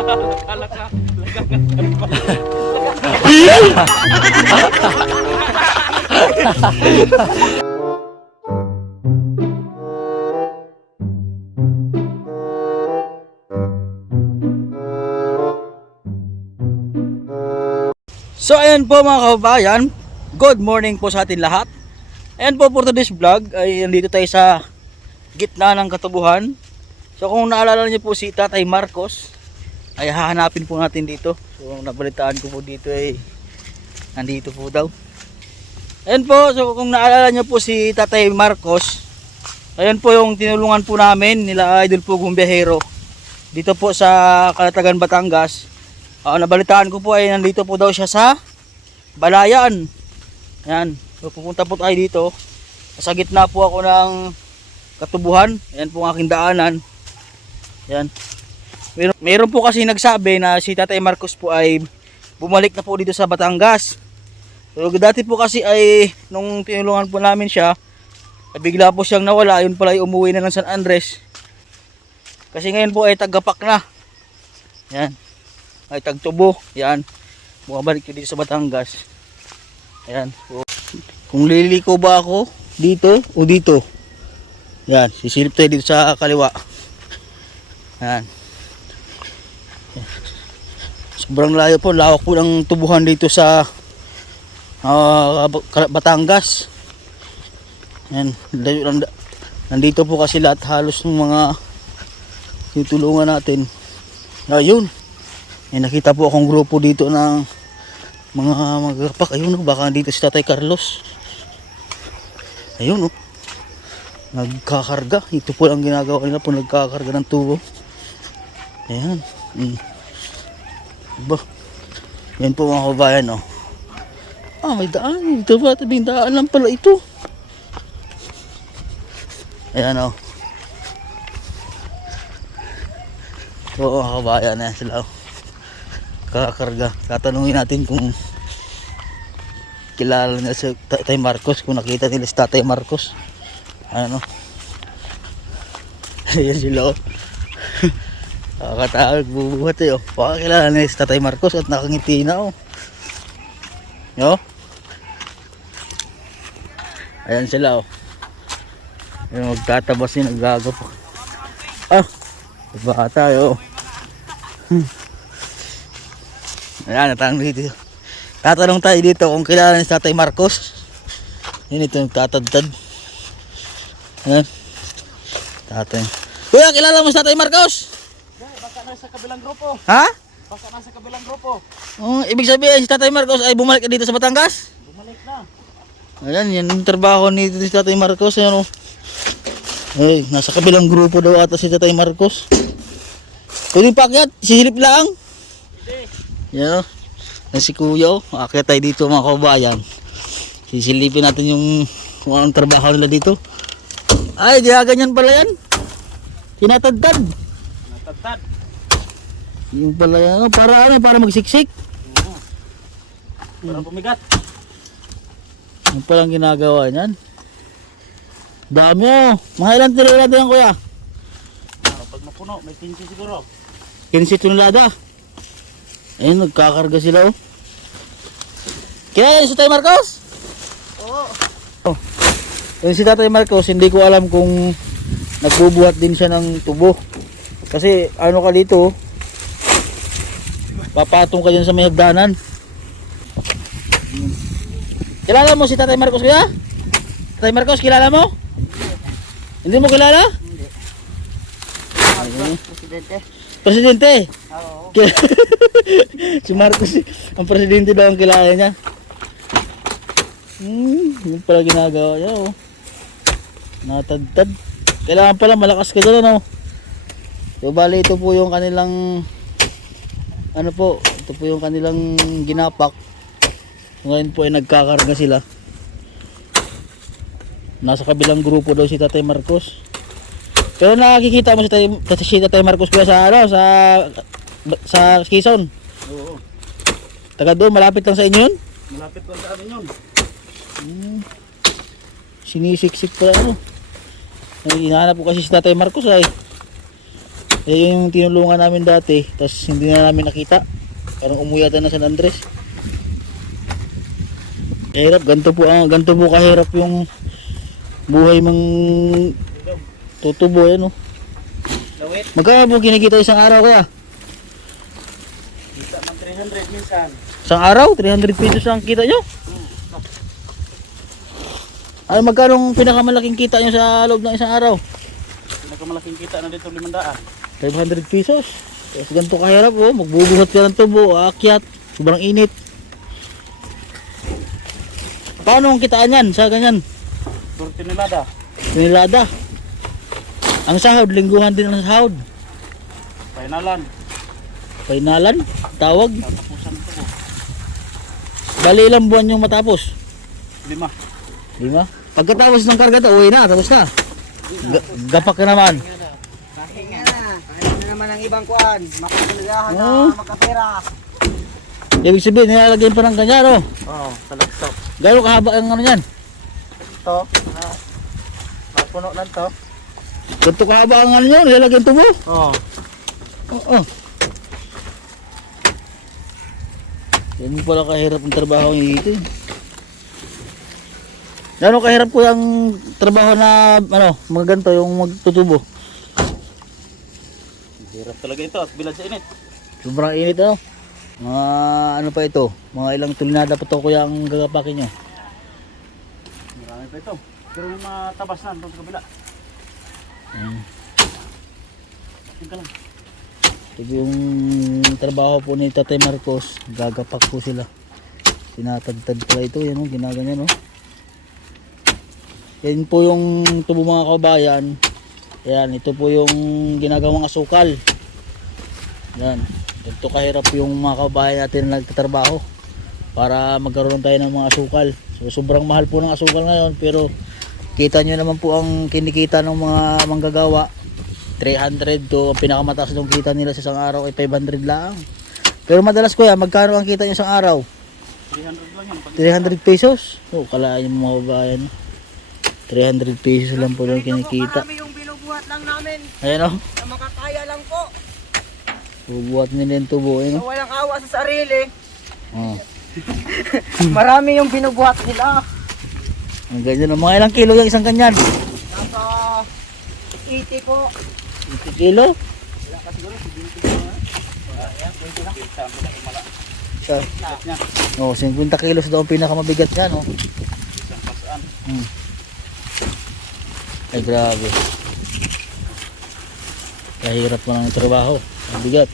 So ayan po mga kababayan, good morning po sa atin lahat. Ayan po for today's vlog ay nandito tayo sa gitna ng katubuhan. So kung naalala niyo po si Tatay Marcos ay hahanapin po natin dito. So nabalitaan ko po dito ay nandito po daw. Ayan po, so kung naalala niyo po si Tatay Marcos, ayan po yung tinulungan po namin nila Idol Pugong Biyahero dito po sa Calatagan, Batangas. Nabalitaan ko po ay nandito po daw siya sa Balayan. Ayan, so, pupunta po tayo dito. Sa gitna po ako ng katubuhan. Ayan po ang aking daanan. Ayan. Meron po kasi nagsabi na si Tatay Marcos po ay bumalik na po dito sa Batangas. So dati po kasi ay nung tinulungan po namin siya, bigla po siyang nawala. Yun pala ay umuwi na ng San Andres. Kasi ngayon po ay tagapak na. Ayan. Ay tagtubo, yan. Bumabalik ko dito sa Batangas. Ayan. So, kung liliko ba ako dito o dito? Yan, sisilip tayo dito sa kaliwa. Yan. Sobrang layo po, lawak po ng tubuhan dito sa Batangas. Yan, nandito po kasi lahat halos ng mga tutulungan natin. Ayun. May nakita po akong grupo dito ng mga magapak. Ayun o, baka dito si Tatay Carlos. Ayun o, nagkakarga. Ito po ang ginagawa nila po, nagkakarga ng tubo. Ayan. Diba? Yan po mga kabayan o. May daan. Ito ba? Tabing daan lang pala ito. Ayan o. Ito mga kabayan na sila o. Kakarga. Tatanungin natin kung kilala niya si Tatay Marcos, kung nakita nila si Tatay Marcos. Ano? Ayan sila o. Kakatawag, bubuhat eh o. Baka kilala niya si Tatay Marcos at nakangiti na o. Yo? Ayan sila o. Ayan, magtatabas yun, naggago po. Baka tayo o. Ayan, tatanong tayo dito kung kilala ni Tatay Marcos. Yun, ito yung tatadtad. Ayan. Tatay. Kuya, kilala mo si Tatay Marcos? Baka nasa kabilang grupo. Ha? Baka nasa kabilang grupo. Ibig sabihin si Tatay Marcos ay bumalik dito sa Batangas? Bumalik na. Ayan, yan yung trabaho ni Tatay Marcos. Ayan o. Ay, nasa kabilang grupo daw ata si Tatay Marcos. Pwedeng pakyat, sisilip lang. Yan o, si Kuya o. Akit tayo dito mga kabayan. Sisilipin natin yung kung anong trabaho nila dito. Ay, di ganyan pala yan. Tinatagtad. Natagtad. Yung pala yan, para magsiksik. Para pumigat. Yung palang ginagawa niyan. Dami o. Mga ilang tonelada yan kuya? Pag mapuno, may 15 siguro. 15 tonelada. Ayun, nagkakarga sila oh. Kaya si Tatay Marcos? Oo. Yung si Tatay Marcos, hindi ko alam kung nagbubuhat din siya ng tubo. Kasi ano ka dito, papatong ka dyan sa may hagdanan. Kilala mo si Tatay Marcos kaya? Tatay Marcos, kilala mo? Hindi mo kilala? Marcos, presidente. Presidente? Oo. Si Marcos, ang presidente daw ang kilala niya. Yung pala ginagawa niya oh. Natadtad. Kailangan pala malakas ka dyan ano. So bali ito po yung kanilang ano po, ito po yung kanilang ginapak. Ngayon po ay nagkakarga sila. Nasa kabilang grupo daw si Tatay Marcos. Pero nakikita mo si Tatay Marcos kuya sa ano, sa Quezon. Oo. Taga doon, malapit lang sa inyo yun? Malapit lang sa amin yun. Sinisiksik pa ano. Ay, hinahanap po kasi si Tatay Marcos ay. Yan yung tinulungan namin dati, tapos hindi na namin nakita. Parang umuwi ata na San Andres. Kahirap, ganito po kahirap yung buhay mang tutubo yan oh. Lawit. Magkano po kinikita isang araw kaya? Kita man 300 minsan. Isang araw? 300 pesos ang kita nyo? Ay, magkano ang pinakamalaking kita nyo sa loob ng isang araw? Pinakamalaking kita na dito 500. 500 pesos. Tapos ganito kahirap oh, magbubuhat ka ng tubo, aakyat, sobrang init. Paano ang kitaan yan sa ganyan? Surti nilada. Pinilada. Ang sahod, lingguhan din ang sahod. Finalan. Finalan, tawag. Tatapusan ko po. Bali ilang buwan yung matapos? 5. 5. Pagkatapos ng karga to, uwi na, tapos na. Gapak ka naman. Pahinga na. Ano na naman ang ibang kuan? Makapulgahan Oh. na makapera. Ibig sabihin, nilalagyan pa ng ganyan, oh. Oo, talagtok. Gano'ng kahaba ang ano yan? Ito, napuno lang to. Ganito kahaba ang ano yan, nilalagyan tubo. Oo. Oo. Yan mo pala kahirap ang trabaho niyo dito eh. Gano'ng kahirap po yung trabaho na, ano, mga ganito, yung magtutubo. Hirap talaga ito at bilad sa init. Sobrang init, ano? Mga ano pa ito? Mga ilang tulinada pa to kuya ang gagapakin nyo. Marami pa ito. Pero may matabas na doon sa kabila. Tingnan ka lang. Ito yung trabaho po ni Tatay Marcos. Gagapak po sila. Tinatagtad pala ito. Yan o, ginaganyan o. Yan po yung tubo mga kabayan. Yan, ito po yung ginagawang asukal. Yan. Ito kahirap yung mga kabayan natin na nagtatrabaho para magkaroon tayo ng mga asukal. So sobrang mahal po ng asukal ngayon, pero kita nyo naman po ang kinikita ng mga manggagawa. 300 to, ang pinakamataas ng kita nila sa isang araw ay 500 lang. Pero madalas kuya, magkano ang kita nyo isang araw? 300 lang yan. 300 pesos? So kalaan yung mga kabayan. 300 pesos lang po yung kinikita. Marami yung binubuhat lang namin Ayan o, na makakaya lang po. bubuhat nila yung tubo. Ayan So, o. walang awa sa sarili. Oh. Marami yung binubuhat nila. Ang ganyan o. Mga ilang kilo yung isang kanyan? Nasa 80 po. 50 kilo? Sa, oh, 50 kilos daw ang pinakamabigat niya, no? Isang pasaan. Ay, grabe. Kahirap mo ng trabaho. Ang bigat.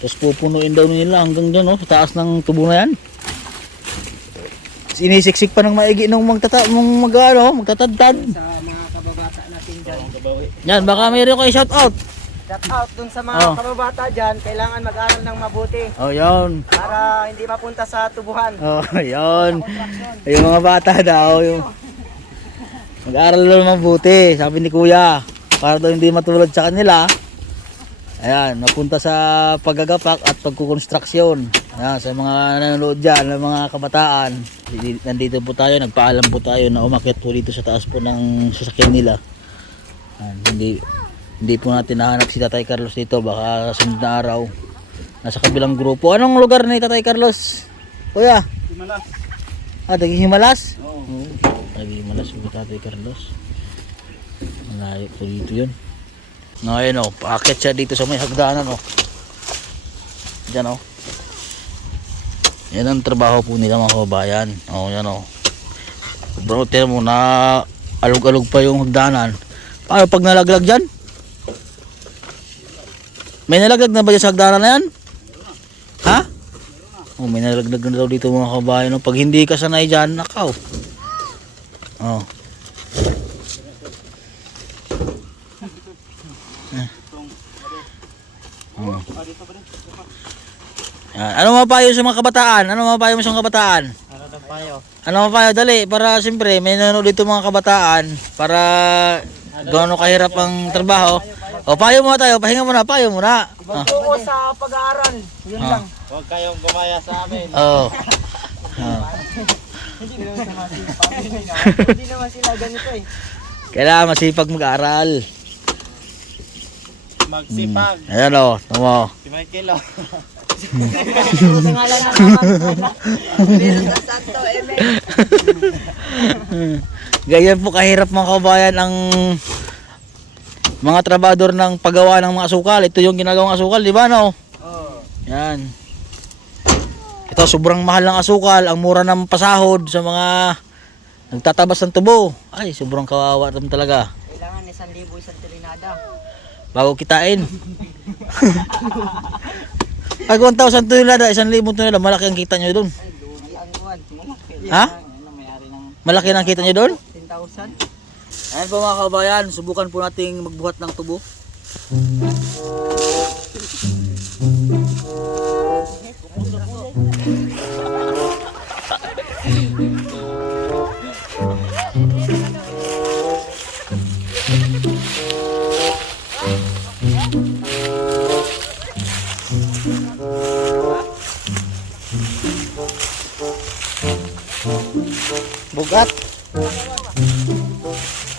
Tapos pupunuin daw nila hanggang dyan, no? Sa taas ng tubo na yan. Tapos inisiksik pa ng maigi nung magtatadtad. Sa mga kababata natin dyan. Kabawi. Yan, baka mayroon kayo shout out. Shout out dun sa mga Oh. kababata dyan. Kailangan mag-aral ng mabuti Oh, yun. para hindi mapunta sa tubuhan. Oh, yun. Yung mga bata daw, yung mag-aral lang mabuti, sabi ni Kuya. Para daw hindi matulad sa kanila. Ayan, mapunta sa paggagapak at pagkukonstruksyon. Ayan, sa mga nanonood dyan, ng mga kabataan. Nandito po tayo, nagpaalam po tayo na umakyat po dito sa taas po ng sasakyan nila. Ayan, hindi po natin nahanap si Tatay Carlos dito, baka sunod na araw. Nasa kabilang grupo. Anong lugar ni Tatay Carlos? Kuya? Himalas. Himalas? Oo. Oo, Himalas po Tatay Carlos. Malayo po dito yun. Ngayon o, paakyat siya dito sa may hagdanan o. Diyan o. Yan ang trabaho po nila mga kababayan. O, yan o. Bro, tiyan mo na alog-alog pa yung hagdanan. Paano pag nalaglag dyan? May nalaglag na ba dyan sa hagdanan na yan? Ha? Oh, may nalaglag na daw dito mga kababayan. O, pag hindi ka sanay dyan, nakaw. Oh. Oh. Dito pa rin. Yan. Ano mapayo sa mga kabataan? Ano mapayo mo sa mga kabataan? Ano daw payo? Ano mapayo? Dali, para siyempre may nanonood dito mga kabataan para gaano kahirap ang trabaho. O, payo muna tayo. Pahinga muna. Payo muna. Ah. Magbuo sa pag-aaral. Yun Ah. lang. Huwag kayong gumaya sa amin. Oo. Ah. Hindi naman sila ganito eh. Kailangan masipag mag-aral. Magsipag. Ayan o, tama. Si Michael, oh. Sa ngalan ng Ama. Meron sa Santo, amen. Ganyan po kahirap mga kabayan ang mga trabador ng paggawa ng mga asukal. Ito yung ginagawang asukal, di ba no? Oh. Yan. Ito sobrang mahal ng asukal, ang mura ng pasahod sa mga nagtatabas ng tubo. Ay, sobrang kawawa naman talaga. Kailangan 1,000 isang tulinada. Bago kitain. Pag 1,000 tonelada, 1,000 tonelada, malaki ang kita nyo doon. Ay, lugi ang kuwan. Ha? May-ari ng Malaki ang kita nyo doon? 10,000. Ayan po mga kabayan, subukan po nating magbuhat ng tubo. Bugat.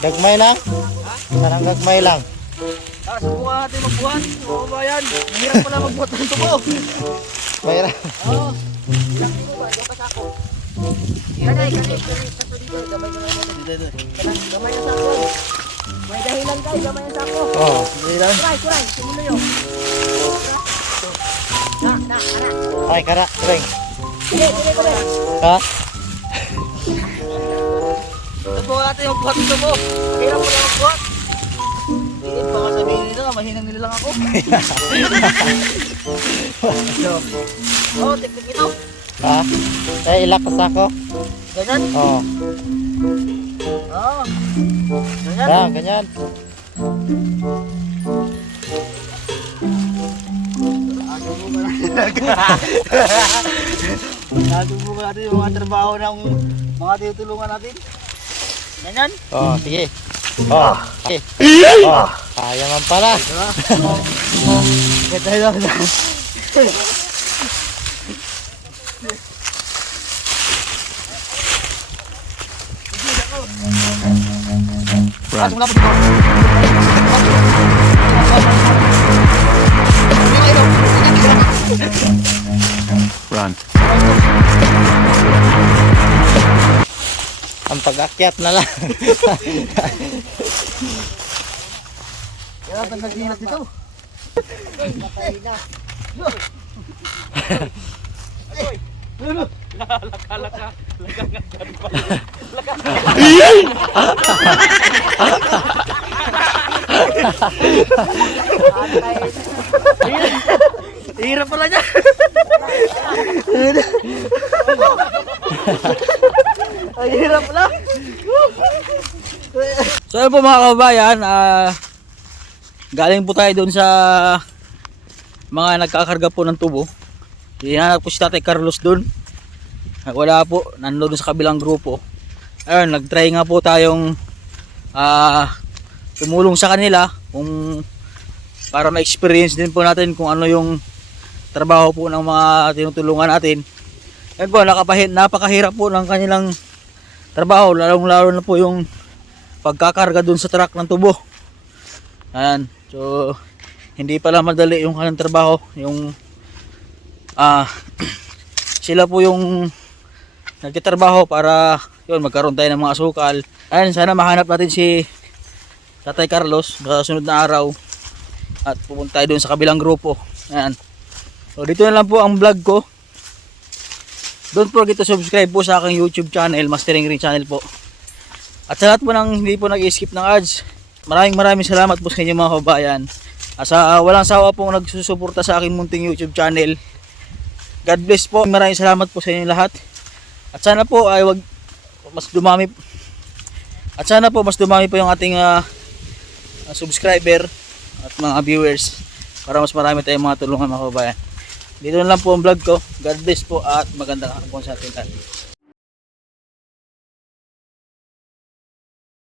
Gagmay lang. Parang gagmay lang. Subukan natin magbuhat, mga kabayan. Mahirap pala magbuhat ng tubo. Mayroon. Oo. Kanay, sako dito. Gamay na sako. May dahilan kayo, gamay na sako. Oh. Kuray, simulo yun. Na. Ay, kara. Turing. Sige. Ha? Subukan natin magbuhat ng tubo. Mahirap pala magbuhat. Hindi baka sabihin nila nga, mahinang nila lang ako. Oo, teknik ito. Ha? Eh, ilakas ako. Ganyan. Oh. Oo. Ganyan. Ah, ganyan. Nasubukan natin yung mga trabaho ng mga tinutulungan natin. Ganyan. Oh, sige. Oh. Okay. Oh. Kaya man pala. Ganda lang. Run. Run. Ang pag-akyat na lang. Kaya tanggal dilat dito. Patay na. Hirap pala niya. Ay, hirap pala. So ayun po mga kabayan, galing po tayo doon sa mga nagkakarga po ng tubo. Hinahanap po si Tatay Carlos doon. Wala po, nandoon sa kabilang grupo. Ayun, nagtry nga po tayong tumulong sa kanila kung para ma-experience din po natin kung ano yung trabaho po ng mga tinutulungan natin. Ayun po, napakahirap po ng kanilang trabaho, lalong-lalo na po yung pagkakarga dun sa truck ng tubo. Ayan, so hindi pala madali yung kanilang trabaho, yung sila po yung nagtitrabaho para yun, magkaroon tayo ng mga asukal. Ayan, sana mahanap natin si Tatay Carlos sa sunod na araw at pupunta tayo dun sa kabilang grupo. Ayan, so dito na lang po ang vlog ko. Don't forget to subscribe po sa aking YouTube channel, Mastering Ring Channel po. At sa lahat po nang hindi po nag-skip ng ads, maraming salamat po sa inyo mga kabayan. Sa walang sawa pong nagsusuporta sa aking munting YouTube channel. God bless po. Maraming salamat po sa inyo lahat. At sana po ay mas dumami po yung ating subscriber at mga viewers para mas marami tayong mga tulungan mga kabayan. Dito na lang po ang vlog ko. God bless po at magandang hapon sa ating lahat.